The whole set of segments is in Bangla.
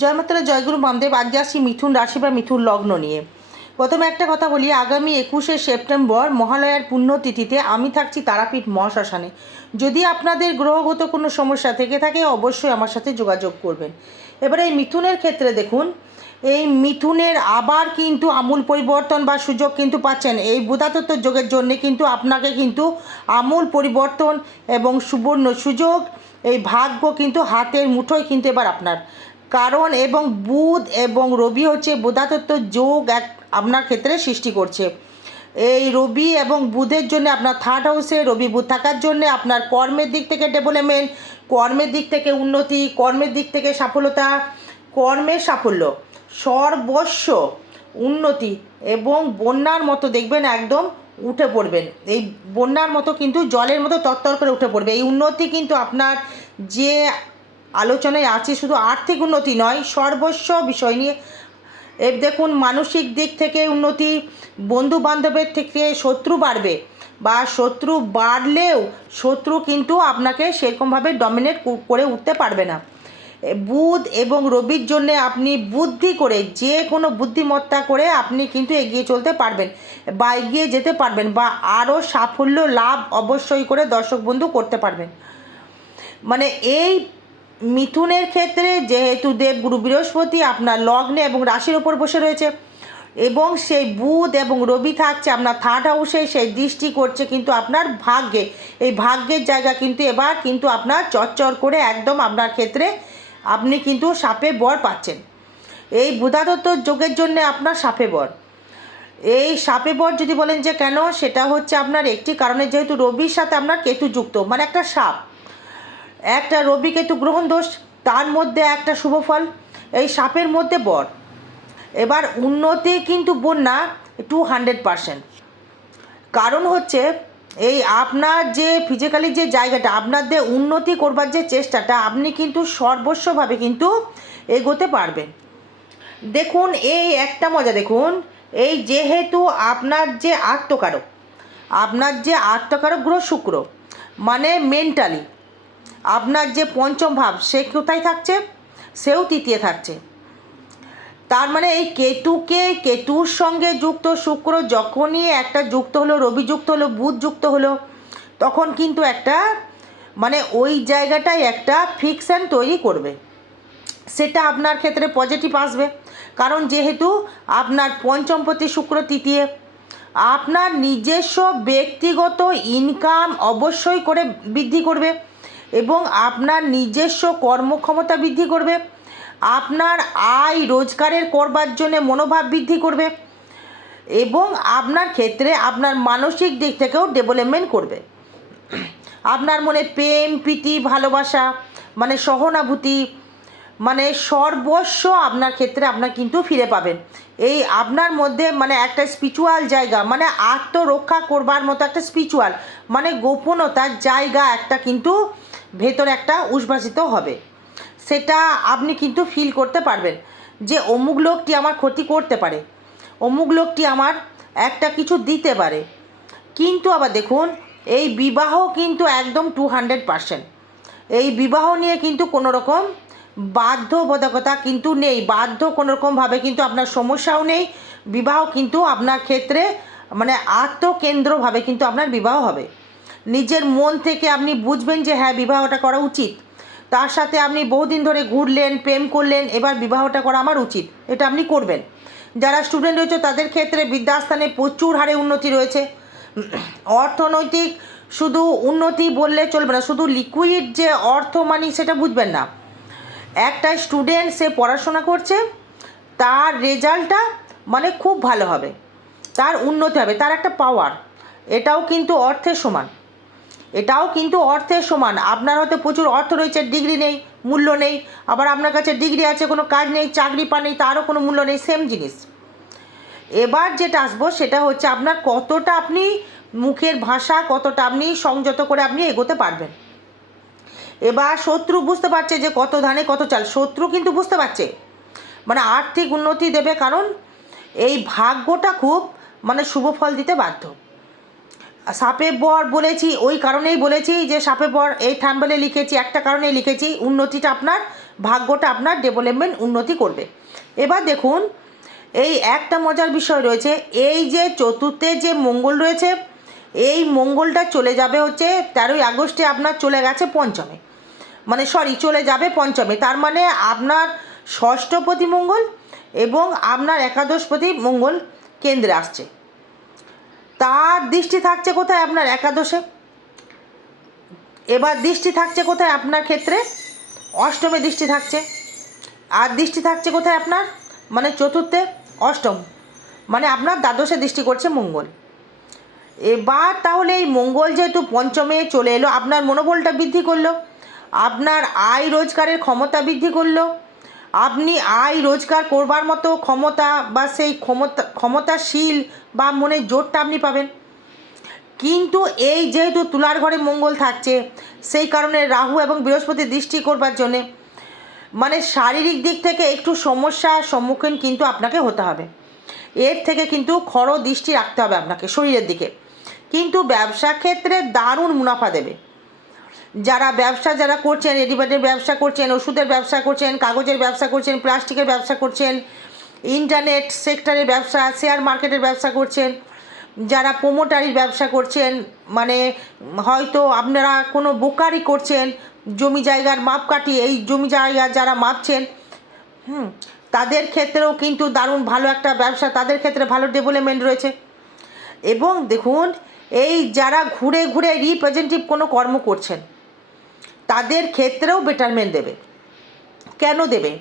জয় মাতারা জয়গুরু বামদেব আজকে আসছি মিথুন রাশি বা মিথুন লগ্ন নিয়ে। প্রথমে একটা কথা বলি, আগামী একুশে সেপ্টেম্বর মহালয়ার পুণ্যতিথিতে আমি থাকছি তারাপীঠ মহাশ্মশানে। যদি আপনাদের গ্রহগত কোনো সমস্যা থেকে থাকে, অবশ্যই আমার সাথে যোগাযোগ করবেন। এবারে এই মিথুনের ক্ষেত্রে দেখুন, এই মিথুনের আবার কিন্তু আমূল পরিবর্তন বা সুযোগ কিন্তু পাচ্ছেন। এই বুধাতত্ত্ব যোগের জন্যে কিন্তু আপনাকে কিন্তু আমূল পরিবর্তন এবং সুবর্ণ সুযোগ, এই ভাগ্য কিন্তু হাতের মুঠোয় কিন্তু এবার আপনার। কারণ এবং বুধ এবং রবি হচ্ছে বোধাতত্ত্ব যোগ এক আপনার ক্ষেত্রে সৃষ্টি করছে। এই রবি এবং বুধের জন্য আপনার থার্ড হাউসে রবি বুধ থাকার জন্য আপনার কর্মের দিক থেকে ডেভেলপমেন্ট কর্মের দিক থেকে উন্নতি, কর্মের দিক থেকে সফলতা কর্মের সাফল্য, সর্বস্ব, উন্নতি এবং বন্যার মতো দেখবেন একদম উঠে পড়বেন। এই বন্যার মতো কিন্তু জলের মতো তত্তর করে উঠে পড়বে। এই উন্নতি কিন্তু আপনার যে আলোচনায় আছে শুধু আর্থিক উন্নতি নয়, সর্বস্ব বিষয় নিয়ে। এর দেখুন, মানসিক দিক থেকে উন্নতি বন্ধু বান্ধবের থেকে শত্রু বাড়বে বা শত্রু বাড়লেও শত্রু কিন্তু আপনাকে সেরকমভাবে ডমিনেট করে উঠতে পারবে না। বুধ এবং রবির জন্যে আপনি বুদ্ধি করে, যে কোনো বুদ্ধিমত্তা করে আপনি কিন্তু এগিয়ে চলতে পারবেন বা এগিয়ে যেতে পারবেন বা আরও সাফল্য লাভ অবশ্যই করে দর্শক বন্ধু করতে পারবেন। মানে এই মিথুনের ক্ষেত্রে যেহেতু দেবগুরু বৃহস্পতি আপনার লগ্নে এবং রাশির ওপর বসে রয়েছে, এবং সেই বুধ এবং রবি থাকছে আপনার থার্ড হাউসে সেই দৃষ্টি করছে কিন্তু আপনার ভাগ্যে। এই ভাগ্যের জায়গা কিন্তু এবার কিন্তু আপনার চচ্চর করে একদম আপনার ক্ষেত্রে আপনি কিন্তু সাপে বর পাচ্ছেন। এই বুধাদত্ত যোগের জন্য আপনার সাপে বর। এই সাপে বর যদি বলেন যে কেন, সেটা হচ্ছে আপনার একটি কারণে, যেহেতু রবির সাথে আপনার কেতু যুক্ত মানে একটা সাপ। একটা রবি কেতু গ্রহণ দোষ, তার মধ্যে একটা শুভ ফল, এই সাপের মধ্যে বর। এবার উন্নতি কিন্তু বন্যা টু হান্ড্রেড পারসেন্ট কারণ হচ্ছে, এই আপনার যে ফিজিক্যালি যে জায়গাটা, আপনার যে উন্নতি করবার যে চেষ্টাটা, আপনি কিন্তু সর্বস্বভাবে কিন্তু এগোতে পারবেন। দেখুন, এই একটা মজা দেখুন, এই যেহেতু আপনার যে আত্মকারক, আপনার যে আত্মকারক গ্রহ শুক্র মানে মেন্টালি আপনার যে পঞ্চম ভাব, সে কোথায় থাকছে? সেও তৃতীয় থাকছে। তার মানে এই কেতুকে কেতুর সঙ্গে যুক্ত শুক্র যখনই একটা যুক্ত হলো, রবি যুক্ত হলো, বুধ যুক্ত হলো, তখন কিন্তু একটা মানে ওই জায়গাটায় একটা ফিকশন তৈরি করবে। সেটা আপনার ক্ষেত্রে পজিটিভ আসবে। কারণ যেহেতু আপনার পঞ্চমপতি শুক্র তৃতীয়, আপনার নিজস্ব ব্যক্তিগত ইনকাম অবশ্যই করে বৃদ্ধি করবে। এবং আপনার নিজস্ব কর্মক্ষমতা বৃদ্ধি করবে। আপনার আয় রোজগারের করবার জন্য মনোভাব বৃদ্ধি করবে এবং আপনার ক্ষেত্রে আপনার মানসিক দিক থেকেও ডেভেলপমেন্ট করবে। আপনার মনে প্রেম, প্রীতি, ভালোবাসা মানে সহানুভূতি মানে সর্বস্ব আপনার ক্ষেত্রে আপনার কিন্তু ফিরে পাবেন। এই আপনার মধ্যে মানে একটা স্পিরিচুয়াল জায়গা মানে আত্মরক্ষা করবার মতো একটা স্পিরিচুয়াল মানে গোপনতার জায়গা একটা কিন্তু ভেতরে একটা উদ্ভাসিত হবে। সেটা আপনি কিন্তু ফিল করতে পারবেন যে অমুক লোকটি আমার ক্ষতি করতে পারে, অমুক লোকটি আমার একটা কিছু দিতে পারে। কিন্তু আবার দেখুন, এই বিবাহ কিন্তু একদম টু হান্ড্রেড পারসেন্ট এই বিবাহ নিয়ে কিন্তু কোনো রকম বাধ্যবাধকতা কিন্তু নেই। বাধ্য কোনো রকমভাবে কিন্তু আপনার সমস্যাও নেই। বিবাহ কিন্তু আপনার ক্ষেত্রে মানে আত্মকেন্দ্রভাবে কিন্তু আপনার বিবাহ হবে। নিজের মন থেকে আপনি বুঝবেন যে হ্যাঁ বিবাহটা করা উচিত। তার সাথে আপনি বহুদিন ধরে ঘুরলেন, প্রেম করলেন, এবার বিবাহটা করা আমার উচিত। এটা আপনি করবেন। যারা স্টুডেন্ট রয়েছে, তাদের ক্ষেত্রে বিদ্যাস্থানে প্রচুর হারে উন্নতি রয়েছে। অর্থনৈতিক শুধু উন্নতি বললে চলবে না, শুধু লিকুইড যে অর্থ মানি সেটা বুঝবেন না। একটা স্টুডেন্ট সে পড়াশোনা করছে, তার রেজাল্টটা মানে খুব ভালো হবে। তার উন্নতি হবে, তার একটা পাওয়ার এটাও কিন্তু অর্থের সমান। এটাও কিন্তু অর্থের সমান। আপনার হয়তো প্রচুর অর্থ রয়েছে ডিগ্রি নেই, মূল্য নেই, আবার আপনার কাছে ডিগ্রি আছে, কোনো কাজ নেই, চাকরি পা নেই, তারও কোনো মূল্য নেই সেম জিনিস। এবার যেটা আসব, সেটা হচ্ছে আপনার কতটা আপনি মুখের ভাষা, কতটা আপনি সংযত করে আপনি এগোতে পারবেন। এবার শত্রু বুঝতে পারছে যে কত ধানে কত চাল। শত্রু কিন্তু বুঝতে পারছে। মানে আর্থিক উন্নতি দেবে, কারণ এই ভাগ্যটা খুব মানে শুভ ফল দিতে বাধ্য। সাপে বর বলেছি, ওই কারণেই বলেছি যে সাপে বর, এই থাম্বেলে লিখেছি, একটা কারণেই লিখেছি, উন্নতিটা আপনার, ভাগ্যটা আপনার ডেভেলপমেন্ট উন্নতি করবে। এবার দেখুন, এই একটা মজার বিষয় রয়েছে, এই যে চতুর্থে যে মঙ্গল রয়েছে, এই মঙ্গলটা চলে যাবে হচ্ছে তেরোই আগস্টে আপনার চলে গেছে পঞ্চমে। মানে সরি চলে যাবে পঞ্চমে, তার মানে আপনার ষষ্ঠপতি মঙ্গল এবং আপনার একাদশপতি মঙ্গল কেন্দ্রে আসছে। তার দৃষ্টি থাকছে কোথায় আপনার একাদশে? এবার দৃষ্টি থাকছে কোথায় আপনার ক্ষেত্রে? অষ্টমে দৃষ্টি থাকছে। আর দৃষ্টি থাকছে কোথায় আপনার? মানে চতুর্থে অষ্টম। মানে আপনার দ্বাদশে দৃষ্টি করছে মঙ্গল। এবার তাহলে এই মঙ্গল যেহেতু পঞ্চমে চলে এলো, আপনার মনোবলটা বৃদ্ধি করল, আপনার আয় রোজগারের ক্ষমতা বৃদ্ধি করল আপনি আয় রোজগার করবার মতো ক্ষমতা বা সেই ক্ষমতা, ক্ষমতাশীল বা মনের জোরটা আপনি পাবেন। কিন্তু এই যেহেতু তুলার ঘরে মঙ্গল থাকছে, সেই কারণে রাহু এবং বৃহস্পতি দৃষ্টি করবার জন্যে মানে শারীরিক দিক থেকে একটু সমস্যার সম্মুখীন কিন্তু আপনাকে হতে হবে। এর থেকে কিন্তু খড় দৃষ্টি রাখতে হবে আপনাকে শরীরের দিকে। কিন্তু ব্যবসা ক্ষেত্রে দারুণ মুনাফা দেবে। যারা ব্যবসা যারা করছেন, রেডিমেডের ব্যবসা করছেন, ওষুধের ব্যবসা করছেন, কাগজের ব্যবসা করছেন, প্লাস্টিকের ব্যবসা করছেন, ইন্টারনেট সেক্টরের ব্যবসা, শেয়ার মার্কেটের ব্যবসা করছেন, যারা প্রোমোটারির ব্যবসা করছেন মানে হয়তো আপনারা কোনো বোকারি করছেন, জমি জায়গার মাপকাঠি, এই জমি জায়গা যারা মাপছেন, হুম, তাদের ক্ষেত্রেও কিন্তু দারুণ ভালো একটা ব্যবসা, তাদের ক্ষেত্রে ভালো ডেভেলপমেন্ট রয়েছে। এবং দেখুন, এই যারা ঘুরে ঘুরে রিপ্রেজেন্টেটিভ কোনো কর্ম করছেন তাদের ক্ষেত্রেও বেটারমেন্ট দেবে। কেন দেবে?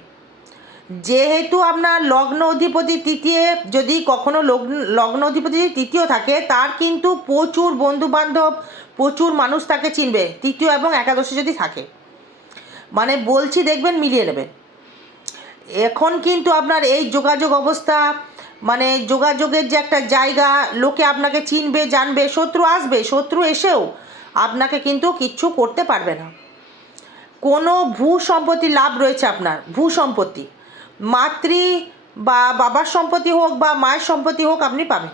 যেহেতু আপনার লগ্ন অধিপতি তৃতীয়, যদি কখনো লগ্ন লগ্ন অধিপতি যদি তৃতীয় থাকে, তার কিন্তু প্রচুর বন্ধুবান্ধব, প্রচুর মানুষ তাকে চিনবে, তৃতীয় এবং একাদশে যদি থাকে। মানে বলছি দেখবেন, মিলিয়ে নেবেন। এখন কিন্তু আপনার এই যোগাযোগ অবস্থা মানে যোগাযোগের যে একটা জায়গা, লোকে আপনাকে চিনবে, জানবে, শত্রু আসবে, শত্রু এসেও আপনাকে কিন্তু কিচ্ছু করতে পারবে না। কোনো ভূ সম্পত্তি লাভ রয়েছে আপনার, ভূ সম্পত্তি। মাতৃ বা বাবার সম্পত্তি হোক বা মায়ের সম্পত্তি হোক আপনি পাবেন।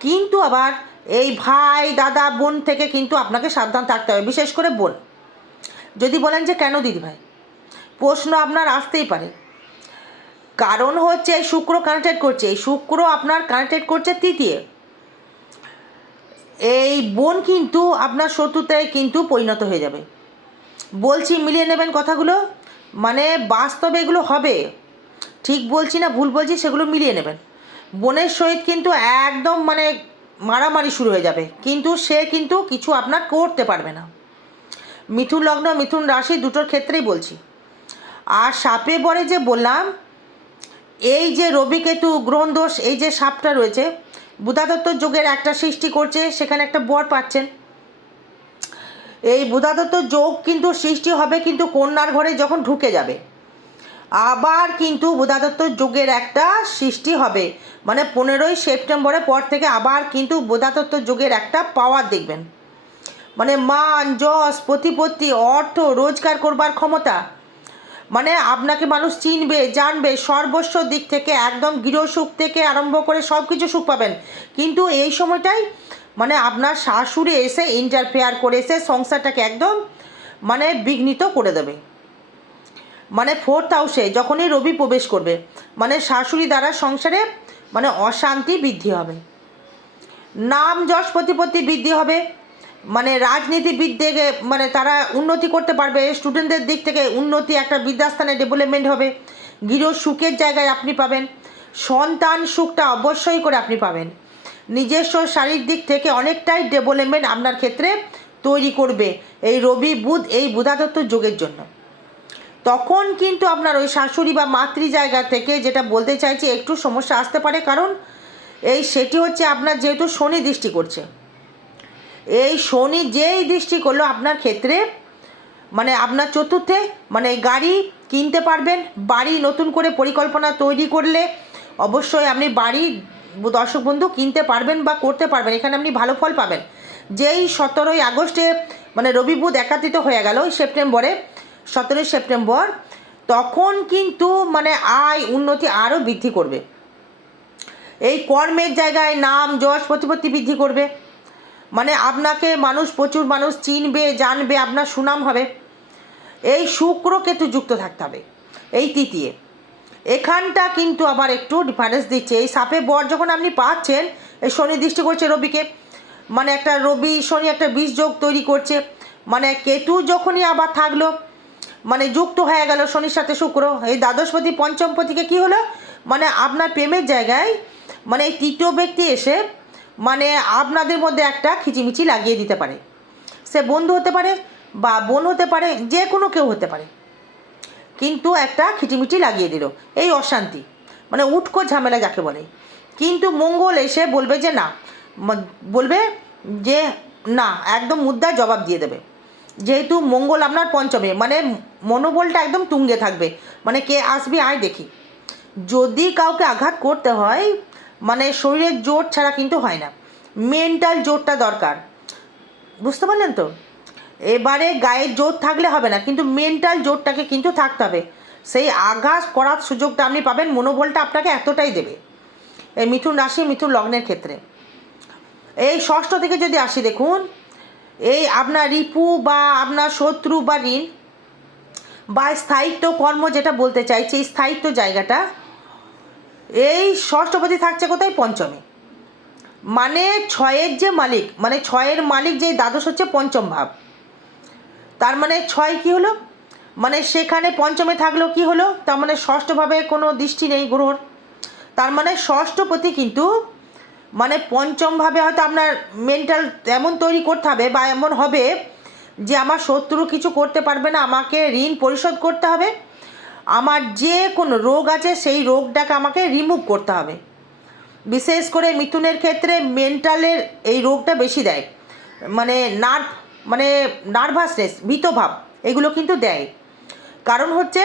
কিন্তু আবার এই ভাই, দাদা, বোন থেকে কিন্তু আপনাকে সাবধান থাকতে হবে, বিশেষ করে বোন। যদি বলেন যে কেন দিদি ভাই? প্রশ্ন আপনার আসতেই পারে। কারণ হচ্ছে এই শুক্র কানেক্টেড করছে, এই শুক্র আপনার কানেক্টেড করছে তৃতীয়। এই বোন কিন্তু আপনার শত্রুতায় কিন্তু পরিণত হয়ে যাবে। বলছি মিলিয়ে নেবেন কথাগুলো? মানে বাস্তবে এগুলো হবে। ঠিক বলছি না ভুল বলছি, সেগুলো মিলিয়ে নেবেন। বোনের সহিত কিন্তু একদম মানে মারামারি শুরু হয়ে যাবে। কিন্তু সে কিন্তু কিছু আপনার করতে পারবে না। মিথুন লগ্ন, মিথুন রাশি দুটোর ক্ষেত্রেই বলছি। আর সাপে বরে যে বললাম, এই যে রবি কেতু গ্রহণ দোষ, এই যে সাপটা রয়েছে, বুধাদত্ত যোগের একটা সৃষ্টি করছে, সেখানে একটা বর পাচ্ছেন। এই বুধাদত্ত যোগ কিন্তু সৃষ্টি হবে কিন্তু কন্যার ঘরে যখন ঢুকে যাবে। আবার কিন্তু বুধাদত্ত যুগের একটা সৃষ্টি হবে। মানে পনেরোই সেপ্টেম্বরের পর থেকে আবার কিন্তু বুধাদত্ত যুগের একটা পাওয়ার দেখবেন। মানে মান, যশ, প্রতিপত্তি, অর্থ, রোজগার করবার ক্ষমতা। মানে আপনাকে মানুষ চিনবে, জানবে, সর্বস্ব দিক থেকে একদম গৃহসুখ থেকে আরম্ভ করে সব কিছু সুখ পাবেন। কিন্তু এই সময়টাই মানে আপনার শাশুড়ি এসে ইন্টারফেয়ার করে এসে সংসারটাকে একদম মানে বিঘ্নিত করে দেবে। মানে ফোর্থ হাউসে যখনই রবি প্রবেশ করবে মানে শাশুড়ি দ্বারা সংসারে মানে অশান্তি বৃদ্ধি হবে। নাম যশ প্রতিপত্তি বৃদ্ধি হবে মানে রাজনীতিবিদ থেকে মানে তারা উন্নতি করতে পারবে স্টুডেন্টদের দিক থেকে উন্নতি একটা বিদ্যাস্থানে ডেভেলপমেন্ট হবে। গৃহ সুখের জায়গায় আপনি পাবেন, সন্তান সুখটা অবশ্যই করে আপনি পাবেন। নিজস্ব শারীরিক দিক থেকে অনেকটাই ডেভেলপমেন্ট আপনার ক্ষেত্রে তৈরি করবে এই রবি, বুধ, এই বুধাদত্ত যোগের জন্য। তখন কিন্তু আপনার ওই শাশুড়ি বা মাতৃ জায়গা থেকে যেটা বলতে চাইছি, একটু সমস্যা আসতে পারে কারণ এই সেটি হচ্ছে আপনার যেহেতু শনি দৃষ্টি করছে। এই শনি যেই দৃষ্টি করল আপনার ক্ষেত্রে মানে আপনার চতুর্থে মানে গাড়ি কিনতে পারবেন, বাড়ি নতুন করে পরিকল্পনা তৈরি করলে অবশ্যই আপনি বাড়ি দর্শক বন্ধু কিনতে পারবেন বা করতে পারবেন, এখানে আপনি ভালো ফল পাবেন। যেই সতেরোই আগস্টে মানে রবি বুধ একাত্রিত হয়ে গেল সেপ্টেম্বরে, সতেরোই সেপ্টেম্বর, তখন কিন্তু মানে আয় উন্নতি আরও বৃদ্ধি করবে। এই কর্মের জায়গায় নাম, যশ, প্রতিপত্তি বৃদ্ধি করবে। মানে আপনাকে মানুষ, প্রচুর মানুষ চিনবে, জানবে, আপনার সুনাম হবে। এই শুক্র কেতু যুক্ত থাকতে হবে, এই তৃতীয়। এখানটা কিন্তু আবার একটু ডিফারেন্স দিচ্ছে। এই সাপে বর যখন আপনি পাচ্ছেন, এই শনি দৃষ্টি করছে রবিকে মানে একটা রবি, শনি একটা বীজ যোগ তৈরি করছে মানে কেতু যখনই আবার থাকল মানে যুক্ত হয়ে গেল শনির সাথে শুক্র, এই দ্বাদশপতি পঞ্চমপতিকে কি হলো? মানে আপনার প্রেমের জায়গায় মানে এই তৃতীয় ব্যক্তি এসে মানে আপনাদের মধ্যে একটা খিচিমিচি লাগিয়ে দিতে পারে। সে বন্ধু হতে পারে বা বোন হতে পারে, যে কোনো কেউ হতে পারে। কিন্তু একটা খিটিমিটি লাগিয়ে দিল। এই অশান্তি। মানে উটকো ঝামেলা যাকে বলে। কিন্তু মঙ্গল এসে বলবে যে না বলবে যে না, একদম মুদ্রার জবাব দিয়ে দেবে। যেহেতু মঙ্গল আপনার পঞ্চমে মানে মনোবলটা একদম তুঙ্গে থাকবে। মানে কে আসবে আয় দেখি। যদি কাউকে আঘাত করতে হয় মানে শরীরের জোর ছাড়া কিন্তু হয় না। মেন্টাল জোরটা দরকার। বুঝতে পারলেন তো? এবারে গায়ের জোর থাকলে হবে না, কিন্তু মেন্টাল জোরটাকে কিন্তু থাকতে হবে। সেই আঘাত করার সুযোগটা আপনি পাবেন, মনোবলটা আপনাকে এতটাই দেবে। এই মিথুন রাশি, মিথুন লগ্নের ক্ষেত্রে। এই ষষ্ঠ থেকে যদি আসি দেখুন, এই আপনার রিপু বা আপনার শত্রু বা ঋণ বা স্থায়িত্ব কর্ম যেটা বলতে চাইছি স্থায়িত্ব জায়গাটা, এই ষষ্ঠপতি থাকছে কোথায়? পঞ্চমে। মানে ছয়ের যে মালিক মানে ছয়ের মালিক যে দ্বাদশ হচ্ছে পঞ্চম ভাব। তার মানে ছয় কি হলো? মানে সেখানে পঞ্চমে থাকল কি হলো? তার মানে ষষ্ঠভাবে কোনো দৃষ্টি নেই গ্রহর। তার মানে ষষ্ঠপতি কিন্তু মানে পঞ্চমভাবে হয়তো আপনার মেন্টাল এমন তৈরি করতে হবে বা এমন হবে যে আমার শত্রু কিছু করতে পারবে না, আমাকে ঋণ পরিশোধ করতে হবে। আমার যে কোনো রোগ আছে সেই রোগটাকে আমাকে রিমুভ করতে হবে। বিশেষ করে মিথুনের ক্ষেত্রে মেন্টালের এই রোগটা বেশি দেয়। মানে নার্ভ নার্ভাসনেস, ভীতভাব, এগুলো কিন্তু দেয়। কারণ হচ্ছে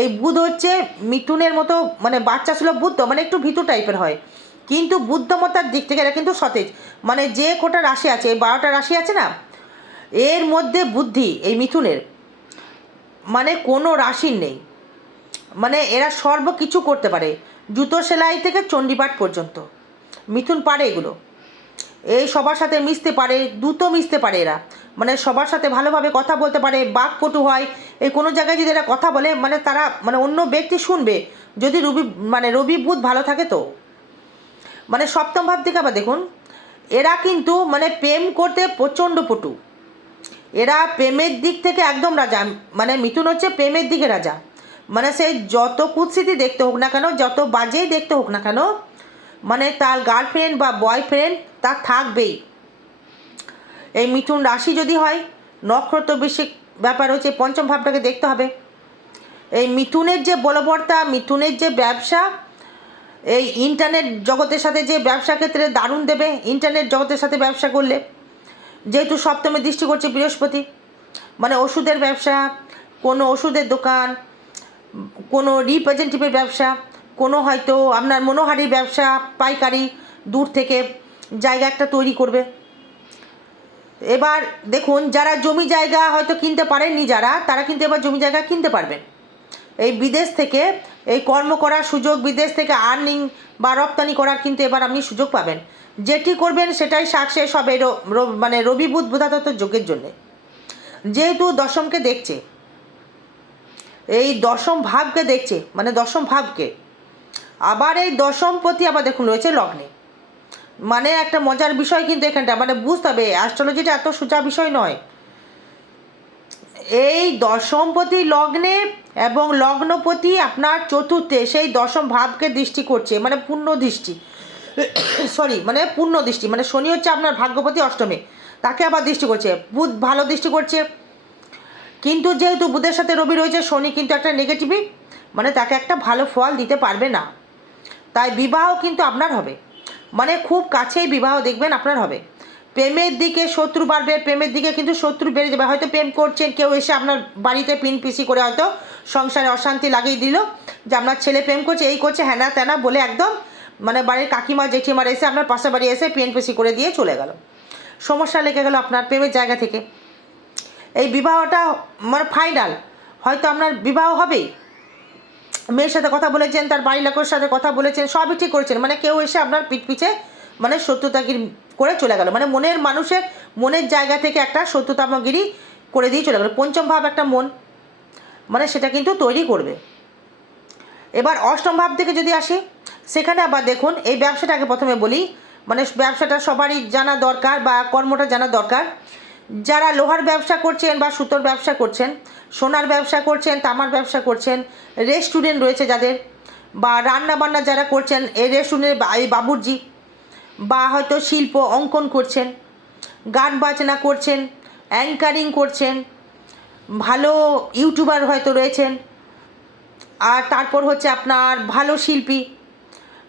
এই বুধ হচ্ছে মিথুনের মতো মানে বাচ্চা ছিল বুদ্ধ মানে একটু ভীতু টাইপের হয়। কিন্তু বুদ্ধমতার দিক থেকে এরা কিন্তু সতেজ। মানে যে কোটা রাশি আছে, এই বারোটা রাশি আছে না, এর মধ্যে বুদ্ধি এই মিথুনের। মানে কোনো রাশির নেই। মানে এরা সর্ব কিছু করতে পারে, জুতো সেলাই থেকে চণ্ডীপাঠ পর্যন্ত। মিথুন পারে এগুলো। এই সবার সাথে মিশতে পারে দ্রুত মিশতে পারে এরা। মানে সবার সাথে ভালোভাবে কথা বলতে পারে বাকপটু হয়, এই কোনো জায়গায় যদি এরা কথা বলে মানে তারা মানে অন্য ব্যক্তি শুনবে। যদি রবি মানে রবি বুধ ভালো থাকে তো? মানে সপ্তম ভাব থেকে আবার দেখুন, এরা কিন্তু মানে প্রেম করতে প্রচণ্ড পটু। এরা প্রেমের দিক থেকে একদম রাজা মানে মিথুন হচ্ছে প্রেমের দিকে রাজা। মানে সে যত কুৎসিতি দেখতে হোক না কেন, যত বাজেই দেখতে হোক না কেন মানে তার গার্লফ্রেন্ড বা বয়ফ্রেন্ড তার থাকবেই। এই মিথুন রাশি যদি হয়, নক্ষত্র বেশি ব্যাপার হচ্ছে পঞ্চম ভাবটাকে দেখতে হবে। এই মিথুনের যে বলবর্তা, মিথুনের যে ব্যবসা, এই ইন্টারনেট জগতের সাথে যে ব্যবসা ক্ষেত্রে দারুণ দেবে ইন্টারনেট জগতের সাথে ব্যবসা করলে। যেহেতু সপ্তমে দৃষ্টি করছে বৃহস্পতি মানে ওষুধের ব্যবসা, কোনো ওষুধের দোকান, কোনো রিপ্রেজেন্টেটিভের ব্যবসা, কোনো হয়তো আপনার মনোহারির ব্যবসা, পাইকারি, দূর থেকে জায়গা একটা তৈরি করবে। এবার দেখুন, যারা জমি জায়গা হয়তো কিনতে পারেননি যারা, তারা কিন্তু এবার জমি জায়গা কিনতে পারবেন। এই বিদেশ থেকে, এই কর্ম করার সুযোগ, বিদেশ থেকে আর্নিং বা রপ্তানি করার কিন্তু এবার আপনি সুযোগ পাবেন। যেটি করবেন সেটাই সাকসেস হবে মানে রবি বুধ বুধাতত্ত্ব যোগের জন্যে। যেহেতু দশমকে দেখছে, এই দশম ভাবকে দেখছে মানে দশম ভাবকে, আবার এই দশম প্রতি আবার দেখুন রয়েছে লগ্নে। মানে একটা মজার বিষয় কিন্তু এখানটা মানে বুঝতে হবে অ্যাস্ট্রোলজিটা এত সোজা বিষয় নয়। এই দশমপতি লগ্নে এবং লগ্নপতি আপনার চতুর্থে, সেই দশম ভাবকে দৃষ্টি করছে মানে পূর্ণ দৃষ্টি। সরি মানে পূর্ণ দৃষ্টি মানে শনি হচ্ছে আপনার ভাগ্যপতি অষ্টমে, তাকে আবার দৃষ্টি করছে। বুধ ভালো দৃষ্টি করছে, কিন্তু যেহেতু বুধের সাথে রবি রয়েছে, শনি কিন্তু একটা নেগেটিভই মানে তাকে একটা ভালো ফল দিতে পারবে না। তাই বিবাহ কিন্তু আপনার হবে। মানে খুব কাছেই বিবাহ দেখবেন আপনার হবে। প্রেমের দিকে শত্রু বাড়বে, প্রেমের দিকে কিন্তু শত্রু বেড়ে যাবে। হয়তো প্রেম করছেন, কেউ এসে আপনার বাড়িতে পিন পিসি করে হয়তো সংসারে অশান্তি লাগিয়ে দিল যে আপনার ছেলে প্রেম করছে, এই করছে, হ্যানা ত্যানা বলে একদম মানে বাড়ির কাকিমা, জেঠিমার এসে আপনার পাশে বাড়ি এসে পিন পিসি করে দিয়ে চলে গেল। সমস্যা লেগে গেল আপনার প্রেমের জায়গা থেকে। এই বিবাহটা মানে ফাইনাল হয়তো আপনার বিবাহ হবেই। মেয়ের সাথে কথা বলেছেন, তার বাড়ির লোকের সাথে কথা বলেছেন, সবই ঠিক করেছেন। মানে কেউ এসে আপনার পিঠ পিছে মানে শত্রুতাগিরি করে চলে গেল। মানে মনের মানুষের, মনের জায়গা থেকে একটা শত্রুতামগিরি করে দিয়ে চলে গেল। পঞ্চম ভাব একটা মন মানে সেটা কিন্তু তৈরি করবে। এবার অষ্টম ভাব থেকে যদি আসি, সেখানে আবার দেখুন, এই ব্যবসাটাকে প্রথমে বলি মানে ব্যবসাটা সবারই জানা দরকার বা কর্মটা জানা দরকার। যারা লোহার ব্যবসা করছেন বা সুতোর ব্যবসা করছেন, সোনার ব্যবসা করছেন, তামার ব্যবসা করছেন, রেস্টুরেন্ট রয়েছে যাদের, বা রান্না বান্না যারা করছেন, এই রেস্টুরেন্টের এই বাবুর্জি বা হয়তো শিল্প অঙ্কন করছেন, গান বাজনা করছেন অ্যাঙ্কারিং করছেন, ভালো ইউটিউবার হয়তো রয়েছেন, আর তারপর হচ্ছে আপনার ভালো শিল্পী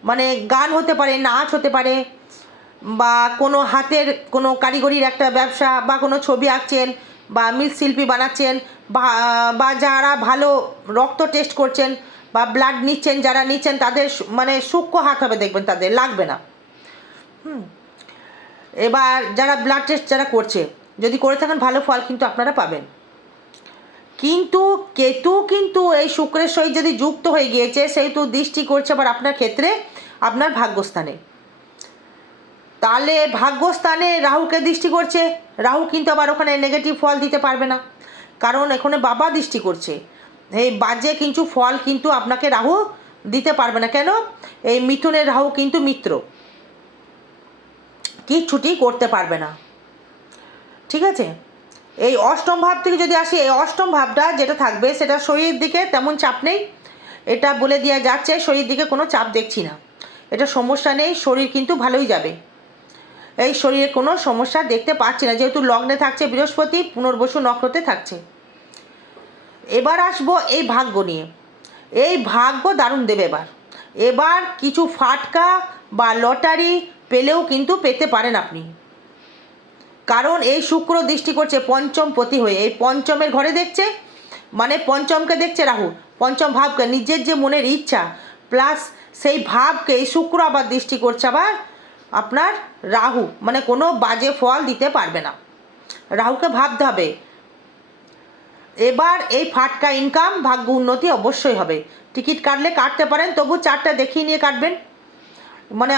মানে গান হতে পারে, নাচ হতে পারে বা কোনো হাতের কোনো কারিগরির একটা ব্যবসা বা কোনো ছবি আঁকছেন বা মৃৎশিল্পী বানাচ্ছেন বা বা যারা ভালো রক্ত টেস্ট করছেন বা ব্লাড নিচ্ছেন, যারা নিচ্ছেন, তাদের মানে সূক্ষ্ম হাত হবে দেখবেন তাদের, লাগবে না। হুম। এবার যারা ব্লাড টেস্ট যারা করছে, যদি করে থাকেন, ভালো ফল কিন্তু আপনারা পাবেন। কিন্তু কেতু কিন্তু এই শুক্রের সহিত যদি যুক্ত হয়ে গিয়েছে, সেহেতু দৃষ্টি করছে আবার আপনার ক্ষেত্রে, আপনার ভাগ্যস্থানে। তাহলে ভাগ্যস্থানে রাহুকে দৃষ্টি করছে। রাহু কিন্তু আবার ওখানে নেগেটিভ ফল দিতে পারবে না। কারণ এখানে বাবা দৃষ্টি করছে। এই বাজে কিন্তু ফল কিন্তু আপনাকে রাহু দিতে পারবে না। কেন? এই মিথুনের রাহু কিন্তু মিত্র। কিচ্ছুটি করতে পারবে না। ঠিক আছে? এই অষ্টম ভাব থেকে যদি আসি, এই অষ্টম ভাবটা যেটা থাকবে, সেটা শরীরের দিকে তেমন চাপ নেই। এটা বলে দেওয়া যাচ্ছে শরীরের দিকে কোনো চাপ দেখছি না। এটা সমস্যা নেই, শরীর কিন্তু ভালোই যাবে। এই শরীরে কোনো সমস্যা দেখতে পাচ্ছি না। যেহেতু লগ্নে থাকছে বৃহস্পতি, পুনর্বসু নক্ষত্রে থাকছে। এবার আসব এই ভাগ্য নিয়ে। এই ভাগ্য দারুণ দেবে এবার। এবার কিছু ফাটকা বা লটারি পেলেও কিন্তু পেতে পারেন আপনি। কারণ এই শুক্র দৃষ্টি করছে পঞ্চম পতি হয়ে। এই পঞ্চমের ঘরে দেখছে মানে পঞ্চমকে দেখছে রাহু। পঞ্চম ভাবকে, নিজের যে মনের ইচ্ছা, প্লাস সেই ভাবকে এই শুক্র আবার দৃষ্টি করছে আবার আপনার রাহু মানে কোনো বাজে ফল দিতে পারবে না। রাহুকে ভাবতে হবে, এবার এই ফাটকা ইনকাম ভাগ্য উন্নতি অবশ্যই হবে। টিকিট কাটলে কাটতে পারেন, তবু চারটা দেখিয়ে নিয়ে কাটবেন। মানে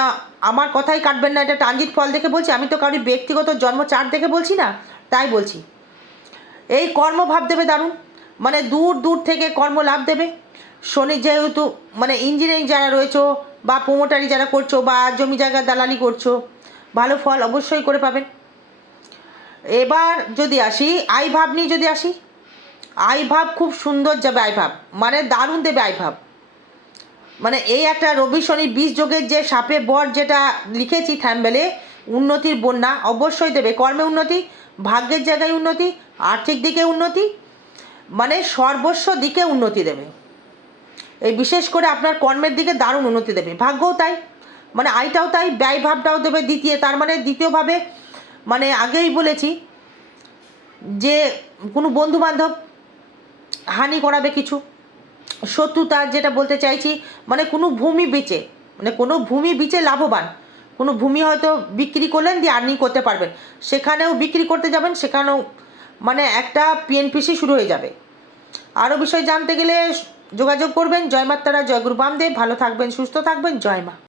আমার কথাই কাটবেন না, এটা ট্রানজিট ফল দেখে বলছি, আমি তো কারোর ব্যক্তিগত জন্ম চার দেখে বলছি না, তাই বলছি। এই কর্ম ভাব দেবে দারুণ মানে দূর দূর থেকে কর্ম লাভ দেবে। শনি যেহেতু মানে ইঞ্জিনিয়ারিং যারা রয়েছো বা প্রোমোটারি যারা করছ বা জমি জায়গা দালালি করছ, ভালো ফল অবশ্যই করে পাবেন এবার যদি আসি, আই ভাব নিয়ে যদি আসি, আই ভাব খুব সুন্দর যাবে আই ভাব মানে দারুণ দেবে আই ভাব। মানে এই একটা রবি শনি বিষ যোগের যে সাপে বর যেটা লিখেছি থ্যাম্বেলে উন্নতির বন্যা অবশ্যই দেবে। কর্মে উন্নতি, ভাগ্যের জায়গায় উন্নতি, আর্থিক দিকে উন্নতি মানে সর্বস্ব দিকে উন্নতি দেবে। এই বিশেষ করে আপনার কর্মের দিকে দারুণ উন্নতি দেবে। ভাগ্যও তাই। মানে আয়টাও তাই, ব্যয় ভাবটাও দেবে দ্বিতীয়, তার মানে দ্বিতীয়ভাবে মানে আগেই বলেছি যে কোনো বন্ধু বান্ধব হানি করাবে কিছু, শত্রুতা যেটা বলতে চাইছি মানে কোনো ভূমি বেচে মানে কোনো ভূমি বিচে লাভবান, কোনো ভূমি হয়তো বিক্রি করলেন দিয়ে আর্নিং করতে পারবেন, সেখানেও বিক্রি করতে যাবেন, সেখানেও মানে একটা পিএনপিসি শুরু হয়ে যাবে। আরও বিষয় জানতে গেলে যোগাযোগ করবেন। জয় মাতারা জয় গুরু বামদেব। ভালো থাকবেন সুস্থ থাকবেন। জয় মা।